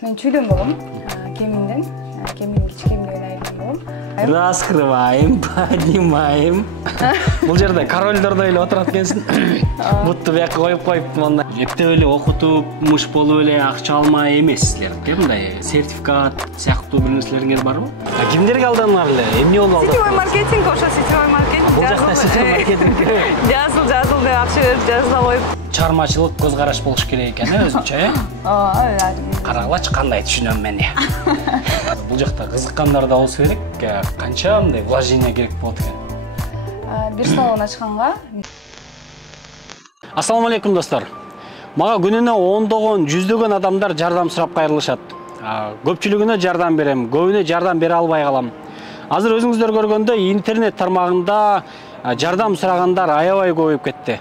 Мен Чүлөн болом, Кеминден, Кемин кичкемден айылдан болом. Раскрываем, поднимаем. Бул жерде корольдордой эле отурат экенсиң. Бутту бияка коюп монда. Эптеп эле окутуп, муш болуп эле акча алмай эмессиздер. Мындай сертификат сыяктуу бир нерселериңер барбы? Кимдерге алдыңар эле? Эмне болуп алдыңар? Сетевой маркетинг, ошо сетевой маркетинг. Бул жакта сетевой маркетинг. Жазыл деп акча берип жазыла коюп. Чармачылык көз караш болуш керек экен, өзүнчө, э? Карагылачы кандай түшүнөм мен. Бул жакта кызыккандар да болсо керек. Канча мындай вложение керек болот экен? Бир салон ачканга. Ассаламу алейкум достор. Мага күнүнө ондогон, жүздөгөн адамдар жардам сурап кайрылышат. Көпчүлүгүнө жардам берем, көбүнө жардам бере албай калам. Азыр өзүңүздөр көргөндөй интернет тармагында жардам сурагандар аябай көбөйүп кетти.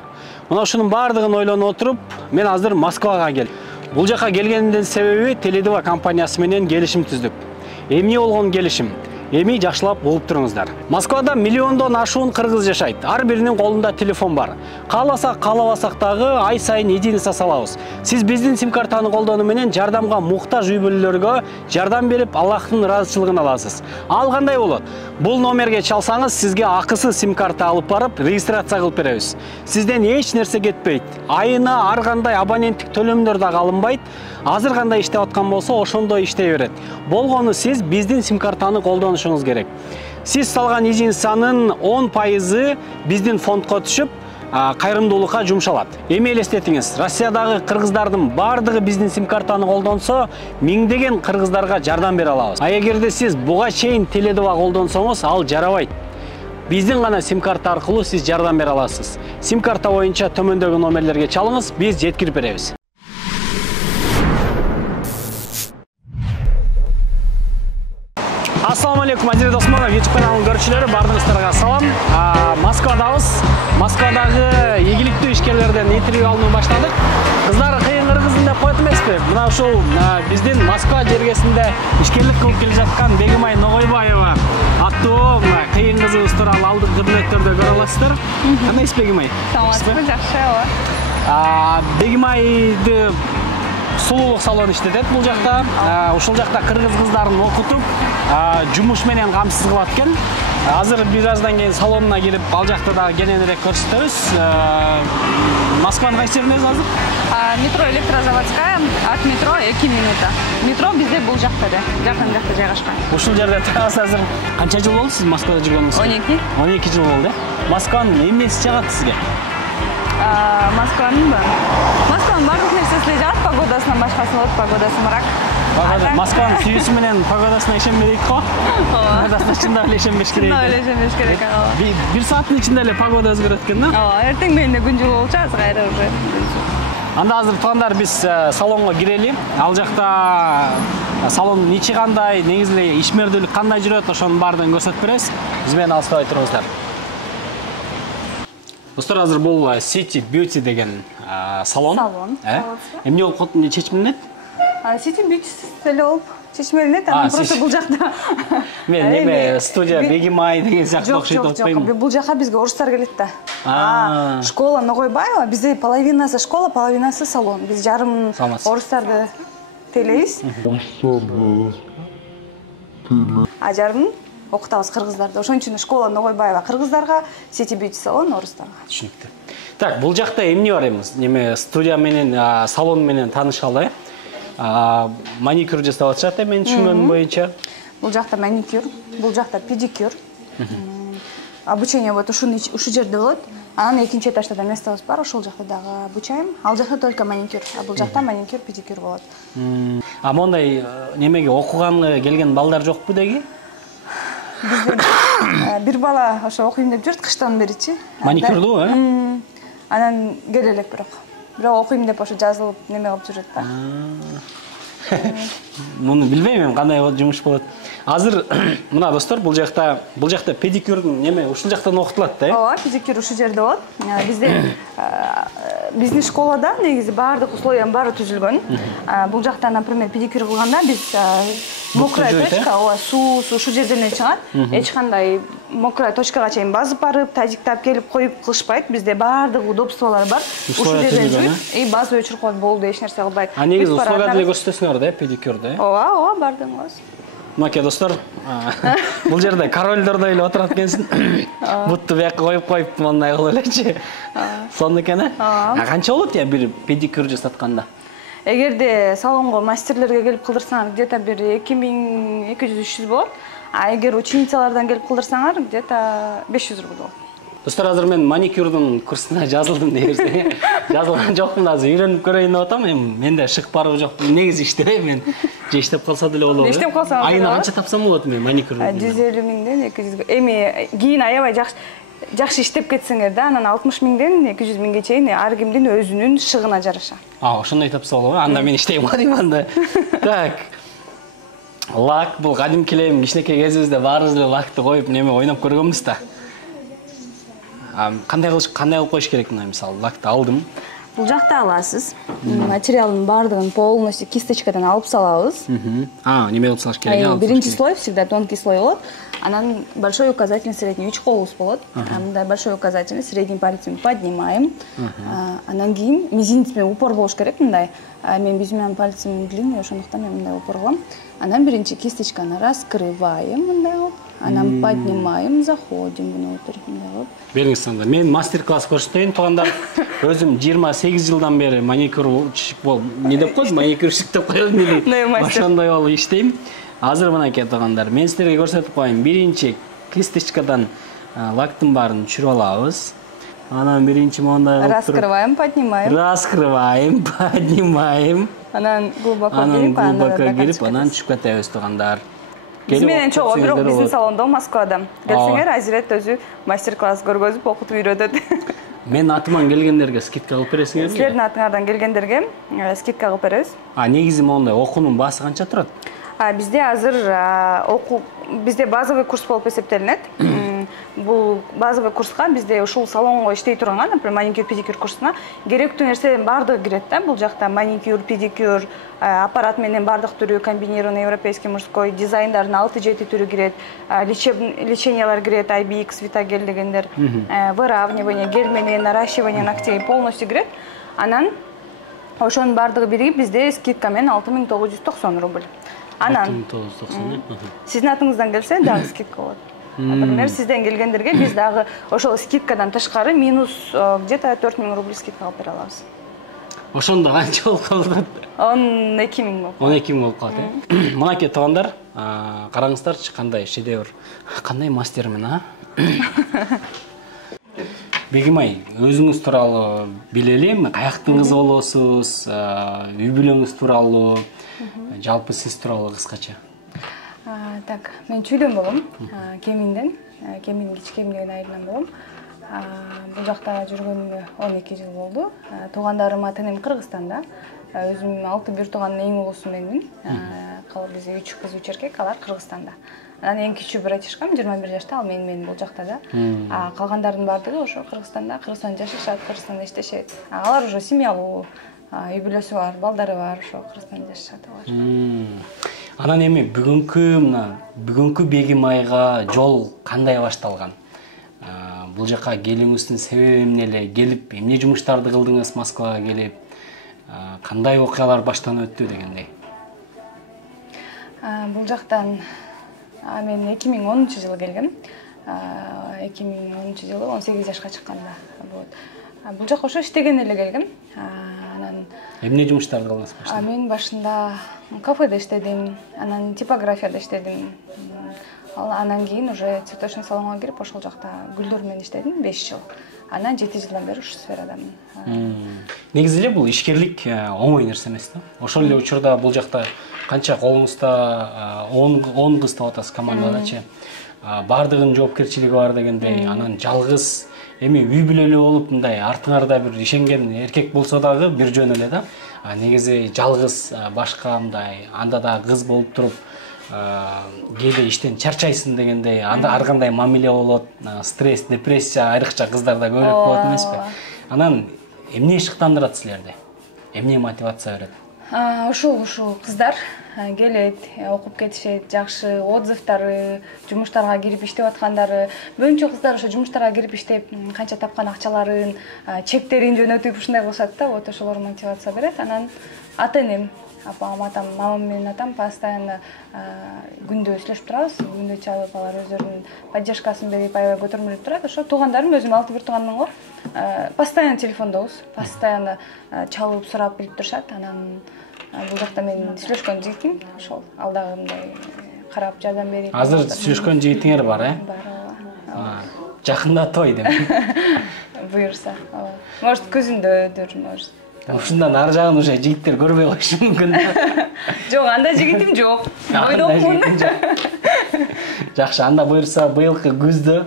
Мына ушунун бардыгын ойлонуп отуруп, мен азыр Москвага келдим. Бул жака келгендин себеби Теле2 компаниясы менен келишим түздүк. Эмне болгон келишим? Эми жакшылап угуп туруңуздар. Москвада миллиондон ашуун кыргыз жашайт. Ар биринин колунда телефон бар. Кааласак, каалабасак дагы ай сайын единица салабыз. Сиз биздин сим-картаны колдонуу менен жардамга муктаж үй-бүлөлөргө жардам берип, Аллахтын ыраазычылыгын аласыз. Ал кандай болот? Бул номерге чалсаңыз, сизге акысыз сим-карта алып барып, регистрация кылып беребиз. Сизден эч нерсе кетпейт. Айына ар кандай абоненттик төлөмдөр дагы алынбайт. Азыр кандай иштеп аткан болсо, ошондой иштей берет. Болгону сиз биздин сим-картаны колдонушуңуз керек. Сиз салган единицанын 10% биздин фондко түшүп, кайрымдуулукка жумшалат. Эми элестетиңиз, Россиядагы кыргыздардын бардыгы биздин сим-картаны колдонсо, миңдеген кыргыздарга жардам бере алабыз. А эгерде сиз буга чейин Теле2 колдонсоңуз, ал жарабайт. Биздин гана сим-карта аркылуу сиз жардам бере аласыз. Сим-карта боюнча төмөндөгү номерлерге чалыңыз, биз жеткирип беребиз. Ассаламу алейкум, азиз досмонов, YouTube каналынын көрүүчүлөрү, бардыгыңыздарга салам. Москвадабыз. Москвадагы ийгиликтүү ишкерлерден интервью алууну баштадык. Кыздар кыйын кыргызым деп коет эмеспи? Мына ушул биздин Москва жергесинде ишкерлик кылып келе жаткан Бегимай Ногойбаева аттуу кыйын кызыбыз тууралуу алдыңкы мүнөттөрдө көрө аласыздар. Кандайсыз Бегимай? Саламатсызбы, жакшы. Бегимайды сулуулук салону иштетет бул жакта. Ушул жакта кыргыз кыздарын окутуп, жумуш менен камсыз кылат экен. Азыр бир аздан кийин салонуна кирип, ал жакта дагы кененирээк көрсөтөбүз. Москванын кайсы жеринде азыр? Метро Электрозаводская, от метро 2 минута. Метро бизде бул жакта да, жакын жакта жайгашкан. Ушул жерде турасыз азыр. Канча жыл болду сиз Москвада жүргөнүңүзгө? 12. 12 жыл болду, э? Москванын эмнеси жагат сизге? Москванын бардык нерсесине жагат, погодасынан башкасы болот, погодасы мрак. Москванын сүйүүсү менен погодасына ишенбей дейт го? Погодасына чындап эле ишенбеш керек. Чындап эле ишенбеш керек. Бир сааттын ичинде эле погода өзгөрөт экен да? Эртең менен күн жылуу болчу, азыр кайра уже. Анда азыр туугандар биз салонго кирели. Ал жакта салондун ичи кандай, негизи эле ишмердүүлүк кандай жүрөт, ошонун баардыгын көрсөтүп беребиз. Биз менен алыстабай туруңуздар. Достор, азыр бул City Beauty деген салон. Эмне болуп чечимденет? City Beauty эле болуп чечмеленет, анан просто бул жакта. Мен неме студия Бегимай деген сыяктуу окшойт атпаймынбы? Бул жака бизге орустар келет да. Школа Ногойбаева, бизде половинасы школа, половинасы салон. Биз жарым орустарды тейлейбиз. А жарым окутабыз кыргыздарды. Ошон үчүн школа Ногойбаева кыргыздарга, City Beauty салон орустарга. Түшүнүктүү. Так, бул жакта эмне бар эмес? Неме студия менен, салон менен таанышалы, э? Маникюр жасап атышат, мен түшүнгөнүм боюнча. Бул жакта маникюр, бул жакта педикюр. Обучение болот ушу жерде болот. Анан экинчи этажда да местебиз бар, ошол жакта дагы обучаем. Ал жакта только маникюр, а бул жакта маникюр, педикюр болот. Мондай немеге окуганга келген балдар жокпу деги? Бир бала ошо окуйм деп жүрт кыштан беричи. Маникюрду, э? Анан келе элек бирок окуйм деп ошо жазылып неме кылып жүрөт да. Муну билбейм, кандай жумуш болот. Азыр мына достор, бул жакта педикюрдун неме ушул жактан окутулат да, э? Ооба, педикюр ушул жерде болот. Бизде биздин школада негизи баардык условиянын баары түзүлгөн. Бул жакта, например, педикюр кылганда биз мокрая точка, ооба, суу ушу жерден эле чыгат. Эч кандай мокрая точкага чейин базып барып, тазиктап келип коюп кылышпайт. Бизде баардык удобстволор бар. Ушу жерден жүрүп, басып өчүрүп коет болду, эч нерсе кылбайт. А негизи условия деле көрсөтөсүңөр да, педикюрда, э? Ооба, бардыгын кылабыз. Мынакей достор, бул жерде корольдордой эле отурат экенсиң. Бутту бияка коюп коюп, мындай кылып элечи. Сонун экен, э? Канча болот я бир педикюр жасатканда? Эгерде салонго мастерлерге келип кылдырсаңар, где-то бир 2200-300 болот. А эгер ученицалардан келип кылдырсаңар, где-то 500 рубль болот. Достор, азыр мен маникюрдун курсуна жазылдым дегенде. Жазылган жокмун, азыр үйрөнүп көрөйүн деп атам. Менде шык барып жок. Негизи иштебейм мен. Же иштеп калса деле болобу. Иштеп калсаңыз. Айына канча тапсам болот мен маникюр? 150 миңден 200. Эми кийин аябай жакшы иштеп кетсеңер да, анан 60 миңден 200 миңге чейин ар кимдин өзүнүн шыгына жараша. Ошондой тапса болобу? Анда мен иштейм го дейм анда. Так. Лак бул кадимки эле кичинекей кезибизде баарыбыз эле лакты коюп неме ойноп көргөнбүз да. Кандай кылып коюш керек мына мисалы лакты алдым. Бул жакта аласыз. Материалдын баардыгын полностью кисточкадан алып салабыз. Неме кылып салыш керек? Биринчи слой всегда тонкий слой болот. Анан большой указательный, средний 3 колубуз болот. Мындай большой указательный, средний пальцем поднимаем. Анан кийин мизинец менен упор болуш керек мындай. Мен безиман пальцем длинный, ошондуктан мен мындай упор кылам. Анан биринчи кисточканы раскрываем мындай кылып. Анан поднимаем, заходим внутрь мындай кылып. Бериңиз анда. Мен мастер-класс көрсөтөйүн туугандар. Өзүм 28 жылдан бери маникюрчик болуп, не деп коет, маникюрщик деп коет мени. Ошондой болуп иштейм. Азыр мынакей туугандар, мен силерге көрсөтүп коеюн. Биринчи кисточкадан лактын баарын түшүрүп алабыз. Анан биринчи мондай кылып раскрываем, поднимаем. Раскрываем, поднимаем. Анан глубоко кирип, анан түшүп кетебиз туугандар. Биз менен чогуу, бирок биздин салондо Москвада. Келсеңер, Азирет өзү мастер-класс көргөзүп, окутуп үйрөтөт. Менин атыман келгендерге скидка кылып бересиңерби? Силердин атыңардан келгендерге скидка кылып беребиз. Негизи мондай окуунун баасы канча турат? Бизде азыр бизде базовый курс болуп эсептелинет. Бул базовый курска бизде ушул салонго иштей турганга, например, маникюр, педикюр курсуна керектүү нерсенин баардыгы кирет да. Бул жакта маникюр, педикюр, аппарат менен баардык түрү, комбинированный европейский мужской, дизайндардын 6-7 түрү кирет, лечениялар кирет, IBX, Vitagel дегендер, выравнивание, гель менен наращивание ногтей полностью кирет. Анан ошонун баардыгы биригип бизде скидка менен 6990 рубль. Анан сиздин атыңыздан келсе дагы скидка болот. Например, сизден келгендерге биз дагы ошол скидкадан тышкары минус где-то 4000 рубль скидка алып бере алабыз. Ошондо канча болуп калат? 12 миң болуп. 12 миң болуп калат, э? Мынакей туугандар, караңыздарчы кандай шедевр, кандай мастермин, а? Бегимай, өзүңүз тууралуу билели, каяктын кызы болосуз, үй бүлөңүз тууралуу, жалпы сиз тууралуу кыскача. Так, мен Чүйдөн болом, Кеминден, Кемин Кичкем деген айылдан болом. Бул жакта жүргөнүмө 12 жыл болду. Туугандарым атынем Кыргызстанда. Өзүм 6 бир туугандын эң улусу менмин. Бизде 3 кыз 3 эркек, алар Кыргызстанда. Анан эң кичүү братишкам 21 жашта, ал менен бул жакта да. Калгандардын баардыгы ошо Кыргызстанда, Кыргызстанда жашашат, Кыргызстанда иштешет. Алар уже семьялуу, үй бүлөсү бар, балдары бар, ошо Кыргызстанда жашашат алар. Анан эми бүгүнкү Бегимайга жол кандай башталган? Бул жака келүүңүздүн себеби эмне эле? Келип, эмне жумуштарды кылдыңыз Москвага келип? Кандай окуялар баштан өттү дегендей? Бул жактан мен 2010 жылы келгем. 2010 жылы 18 жашка чыкканда болот. Бул жака ошо иштеген эле келгем. Анан эмне жумуштарды кылдыңыз башында? Мен башында кафеде иштедим, анан типографияда иштедим. Анан кийин уже цветочный салонго кирип, ошол жакта гүлдөр менен иштедим 5 жыл. Анан 7 жылдан бери ушу сферадамын. Негизи эле бул ишкерлик оңой нерсе эмес да. Ошол эле учурда бул жакта канча колуңузда 10 кыз деп атасыз командадачы. Бардыгынын жоопкерчилиги бар дегендей, анан жалгыз эми үй бүлөлүү болуп мындай артыңарда бир ишенген эркек болсо дагы бир жөн эле да. Негизи жалгыз башка мындай анда да кыз болуп туруп кээде иштен чарчайсың дегендей, анда ар кандай мамиле болот, стресс, депрессия айрыкча кыздарда көбүрөөк болот эмеспи? Анан эмне шыктандырат силерди? Эмне мотивация берет? Ушул кыздар келет, окуп кетишет, жакшы отзывдары, жумуштарга кирип иштеп аткандары. Көбүнчө кыздар ошо жумуштарга кирип иштеп, канча тапкан акчаларын, чектерин жөнөтүп ушундай кылышат да, вот ошолор мотивация берет. Анан ата-энем, апам, атам, мамам менен атам постоянно күндө сүйлөшүп турабыз. Күндө чалып алар өздөрүнүн поддержкасын берип, аябай көтөрмөлөп турат. Ошо туугандарым, өзүм 6 тууганым бар. Постоянно телефондобуз, постоянно чалып сурап билип турушат. Анан бул жакта мен сүйлөшкөн жигитим, ошол ал дагы мындай карап жардам берип. Азыр сүйлөшкөн жигитиңер бар, Бар, ооба. Жакында той деп. Буюрса, ооба. Может, күзүндө өтөр, может. Ушундан ары жагын уже жигиттер көрбөй коюшу мүмкүн. Жок, анда жигитим жок. Бойдокмун. Жакшы, анда буюрса быйылкы күздө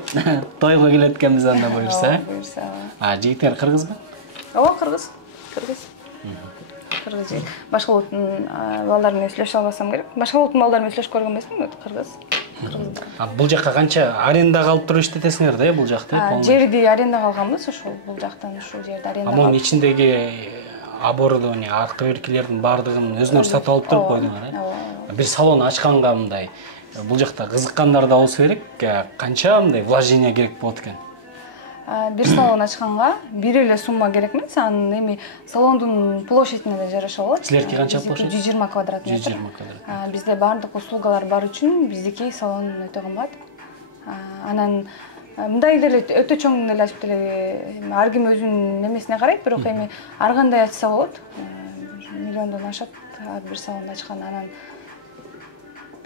тойго келет экенбиз, анда буюрса. Буюрса. Жигиттер кыргызбы? Ооба, кыргыз. Кыргыз жигит. Башка улуттун балдары менен сүйлөшө албасам керек. Башка улуттун балдары менен сүйлөшүп көргөн эмесмин, кыргыз. Бул жакка канча арендага алып туруп иштетесиңер да, бул жакты? Жерди арендага алганбыз, ошол бул жактан ушул жерди арендага. Монун ичиндеги оборудование, арткы беркилердин баардыгын өзүнөр сатып алып туруп койдуңар, Бир салон ачканга мындай бул жакта кызыккандар да болсо керек, канча мындай вложение керек болот экен? Бир салон ачканга бир эле сумма керек эмес, анын эми салондун площадине да жараша болот. Силердики канча площадь? 120 квадрат метр. 120 квадрат. Бизде баардык услугалар бар үчүн биздики салон өтө кымбат. Анан мындай деле өтө чоң деле ачып деле ар ким өзүнүн немесине карайт, бирок эми ар кандай ачса болот. Миллиондон ашат ар бир салон ачкан. Анан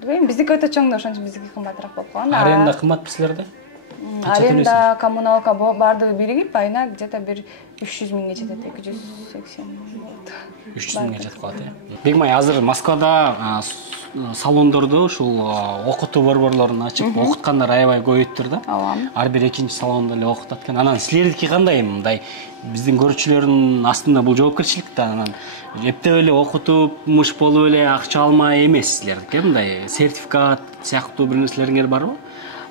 билбейм, биздики өтө чоң да, ошон үчүн биздики кымбатыраак болуп калган. Аренда кымбатпы силерде? Аренда, коммуналка баардыгы биригип айына где-то бир 300 миңге жетет, 280 болот. 300 миңге жетип калат, Бегмай, азыр Москвада салондорду ушул окутуу борборлорун ачып, окуткандар аябай көбөйүптүр да. Ар бир экинчи салондо эле окутат экен. Анан силердики кандай? Мындай биздин көрүүчүлөрдүн астында бул жоопкерчилик да, анан эптеп эле окутуп, муш болуп эле акча алмай эмес силердики, мындай сертификат сыяктуу бир нерселериңер барбы?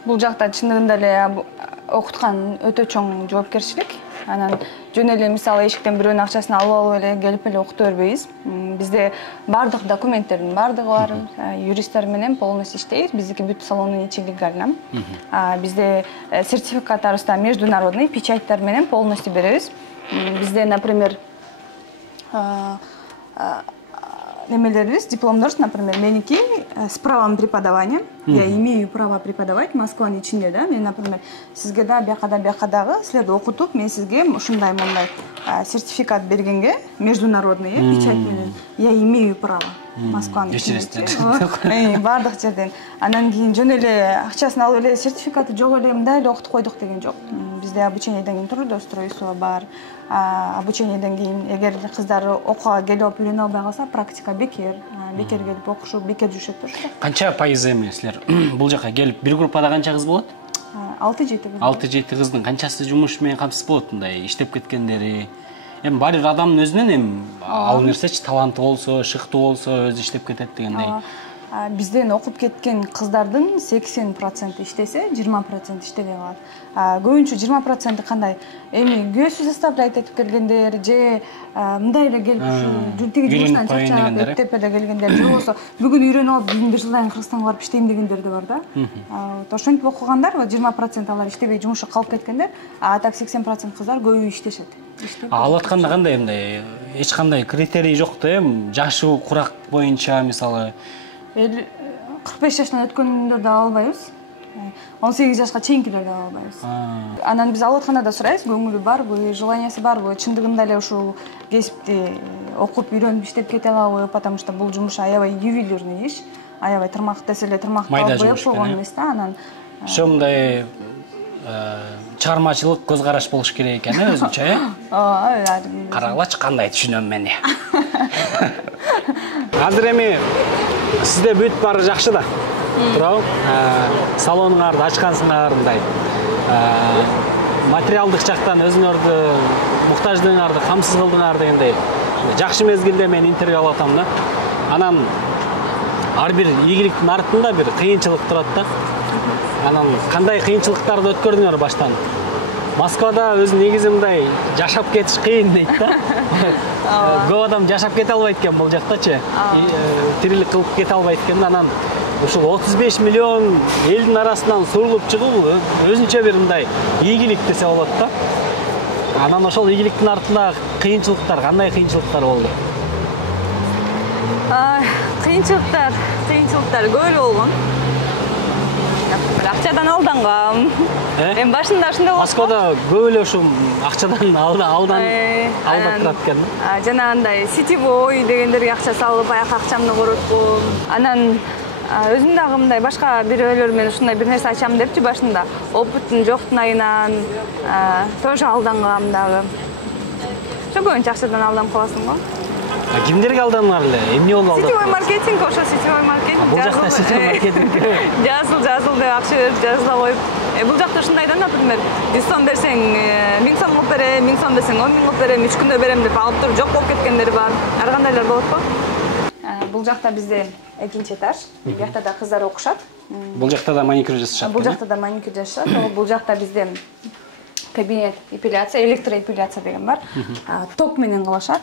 Бул жакта чындыгында эле окуткан өтө чоң жоопкерчилик. Анан жөн эле мисалы эшиктен бирөөнүн акчасын алып эле келип эле окута бербейбиз. Бизде баардык документтердин баардыгы бар, юристтер менен полностью иштейбиз. Биздики бүт салондун ичи легально. Бизде сертификаттарыбыз да международный, печаттар менен полностью беребиз. Бизде, например, немелерибиз, дипломдорубуз, например, меники с правом преподавания. Я имею право преподавать Москванын ичинде да. Мен, например, сизге да бияка силерди окутуп, мен сизге ушундай мондай сертификат бергенге, международный печать менен я имею право Москванын ичинде. Баардык жерден. Анан кийин жөн эле акчасын алып эле сертификаты жок эле мындай эле окутуп койдук деген жок. Бизде обучениеден кийин трудоустройство бар. Обучениеден кийин эгер кыздар окууга келип үйрөнө албай калса, практика бекер келип окушуп, бекер жүрүшөт турушта. Канча пайыз эми силер бул жака келип, бир группада канча кыз болот? 6-7 кыз. 6-7 кыздын канчасы жумуш менен камсыз болот, мындай иштеп кеткендери? Эми бар бир адамдын өзүнөн эми ал нерсечи таланты болсо, шыктуу болсо, өзү иштеп кетет дегендей. Бизден окуп кеткен кыздардын 80% иштесе, 20% иштебей калат. Көбүнчө 20% кандай? Эми күйөөсү заставляйт этип келгендер, же мындай эле келип ушу тиги жумуштан чарчап эптеп эле келгендер, же болбосо бүгүн үйрөнүп алып, бүгүн бир жылдан кийин Кыргызстанга барып иштейм дегендер да бар да. Ошентип окугандар 20% алар иштебей жумушу калып кеткендер, а так 80% кыздар көбү иштешет. Алып атканда кандай мындай эч кандай критерий жок да, жашы курак боюнча мисалы 45 жаштан өткөндөрдү албайбыз. 18 жашка чейинкилерди албайбыз. Анан биз алып атканда да сурайбыз, көңүлү барбы, желаниясы барбы, чындыгында эле ушул кесипти окуп, үйрөнүп иштеп кете алабы, потому что бул жумуш аябай ювелирный иш, аябай тырмак десе эле тырмакты алып боеп койгон эмес да. Анан ошо мындай чыгармачылык көз караш болуш керек экен, өзүнчө, Карагылачы кандай түшүнөм мени. Азыр эми сизде бүт баары жакшы да. Туурабы? Салонуңарды ачкансыңар, мындай материалдык жактан өзүңөрдү муктаждыгыңарды камсыз кылдыңар дегендей. Жакшы мезгилде мен интервью алып атам да. Анан ар бир ийгиликтин артында бир кыйынчылык турат да. Анан кандай кыйынчылыктарды өткөрдүңөр баштан? Москвада өзү негизи мындай жашап кетиш кыйын дейт да. Көп адам жашап кете албайт экен бул жактачы. Тирилик кылып кете албайт экен. Анан ушул 35 миллион элдин арасынан сурулуп чыгуу өзүнчө бир мындай ийгилик десе болот да. Анан ошол ийгиликтин артында кыйынчылыктар, кандай кыйынчылыктар болду? Кыйынчылыктар көп эле болгон. Акчадан алдангам. Эми башында ушундай болот. Москвада көп эле ушул акчадан алдап турат экен. Жанагындай сетевой дегендерге акча салып, аяк акчамды короткум. Анан өзүм дагы мындай башка бирөөлөр менен ушундай бир нерсе ачам депчи башында. Опытым жоктун айынан тоже алдангам дагы. Ошо көбүнчө акчадан алданып каласың го. Кимдерге алдандыңар эле? Эмне болду? Сетевой маркетинг, ошо сетевой маркетинг. Бул жакта сетевой маркетинг. Жазыл деп акча берип жазыла коюп. Бул жакта ушундай да, например, 100 сом берсең 1000 сом кылып берем, 1000 сом берсең 10 000 кылып берем, 3 күндө берем деп алып туруп жок болуп кеткендери бар. Ар кандайлар болот го? Бул жакта бизде экинчи этаж. Бул жакта да кыздар окушат. Бул жакта да маникюр жасашат. Бул жакта да маникюр жасашат. Бул жакта бизде кабинет эпиляция, электроэпиляция деген бар. Ток менен кылышат.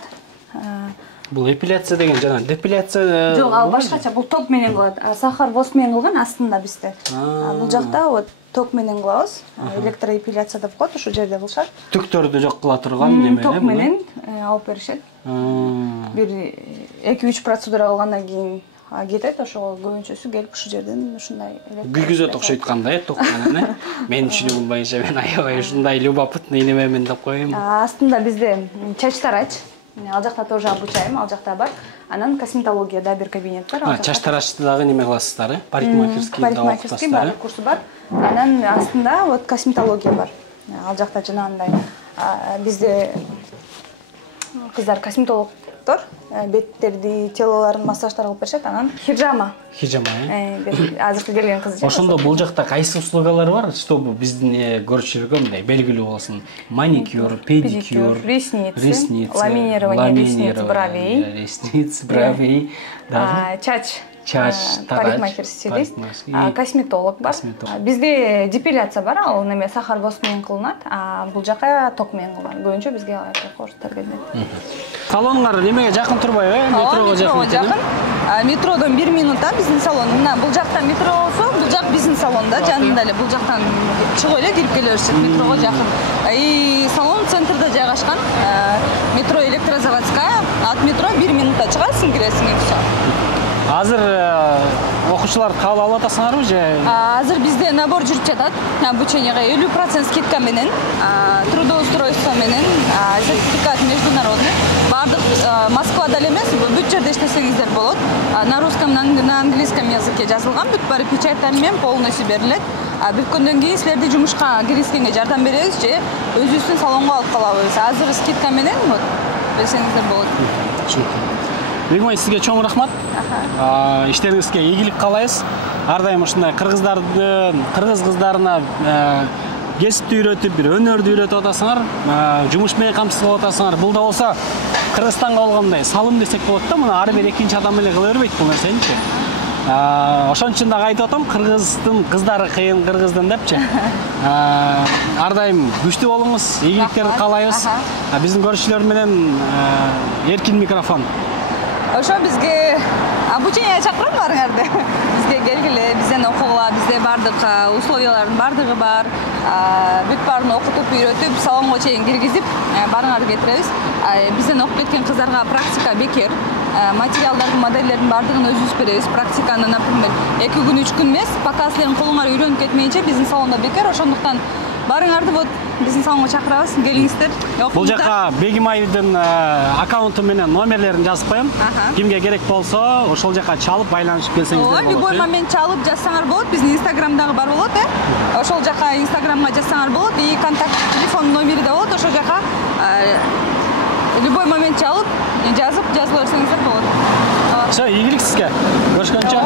Бул эпиляция деген жана депиляция. Жок, ал башкача. Бул ток менен кылат. Сахар воз менен кылган астында бизде. Бул жакта вот ток менен кылабыз. Электроэпиляция деп коет, ошол жерде кылышат. Түктөрдү жок кыла турган неме. Ток менен алып беришет. Бир 2-3 процедура кылгандан кийин кетет, ошого көбүнчөсү келип ушул жерден ушундай күйгүзөт окшойт кандай ток менен. Мен түшүнүгүм боюнча мен аябай ушундай любопытный немемен деп коеюн. Астында бизде чач тарач. Ал жакта тоже обучаем, ал жакта бар. Анан косметологияда бир кабинет бар. Чач тарачты дагы неме кыласыздар, парикмахерский бар, курсу бар. Анан астында вот косметология бар. Ал жакта жанагындай бизде кыздар косметологдор беттерди, телолорун массаждар кылып беришет. Анан хиджама. Азыркы келген кыз. Ошондо бул жакта кайсы услугалар бар, чтобы биздин көрүүчүлөргө мындай белгилүү болсун? Маникюр, педикюр, ресницы, ламинирование ресниц, бровей, чач, парикмахерский стилист, косметолог бар. Бизде депиляция бар, ал неме сахар воз менен кылынат, а бул жака ток менен кылынат. Көбүнчө бизге кошуктар келет. Салонгар немеге жакын турбайбы? Метрого жакын. Метродон 1 минутта биздин салон. Мына бул жакта метро болсо, бул жак биздин салонда, жанында эле бул жактан чыгып эле кирип келе беришет, метрого жакын. Салон центрда жайгашкан. Метро Электрозаводская, от метро 1 минутта чыгасың, киресиң и всё. Азыр окуучулар кабыл алып атасыңарбы же? Азыр бизде набор жүрүп жатат. Обучениеге 50% скидка менен, трудоустройство менен, сертификат международный. Бардык Москвада эле эмес, бүт жерде иштесеңиздер болот. На русском, на английском языке жазылган, бүт баары печатьтар менен полностью берилет. Бүткөндөн кийин силерди жумушка киришкенге жардам беребиз же өзүбүздүн салонго алып калабыз. Азыр скидка менен вот берсеңиздер болот. Бегмай, сизге чоң рахмат. Иштериңизге ийгилик каалайбыз. Ар дайым ушундай кыргыз кыздарына кесипти үйрөтүп, бир өнөрдү үйрөтүп атасыңар, жумуш менен камсыз кылып атасыңар. Бул да болсо Кыргызстанга болгондой салым десек болот да, мына ар бир экинчи адам эле кыла бербейт бул нерсеничи. Ошон үчүн дагы айтып атам, Кыргыздын кыздары кыйын Кыргыздын депчи. Ар дайым күчтүү болуңуз, ийгиликтерди каалайбыз. Биздин көрүүчүлөр менен эркин микрофон. Ошо бизге обучение чакырам барыңарды. Бизге келгиле, бизден окугула, бизде бардык условиялардын бардыгы бар. Бүт баарын окутуп, үйрөтүп, салонго чейин киргизип, барыңарды кетиребиз. Бизден окуп кеткен кыздарга практика бекер. Материалдардын, моделдердин бардыгын өзүбүз беребиз. Практиканы, например, 2 күн, 3 күн эмес, пока силердин колуңар үйрөнүп кетмейинче биздин салондо бекер. Ошондуктан барыңарды вот биздин салонго чакырабыз, келиңиздер. Бул жака Бегимайдын аккаунту менен номерлерин жазып коем. Кимге керек болсо, ошол жака чалып байланышып келсеңиздер болот. Любой момент чалып жазсаңар болот. Биздин Инстаграмдагы бар болот, Ошол жака Инстаграмга жазсаңар болот. И контакт телефон номери да болот. Ошол жака любой момент чалып, жазып жазыла берсеңиздер болот. Все, ийгилик сизге. Көрүшкөнчө.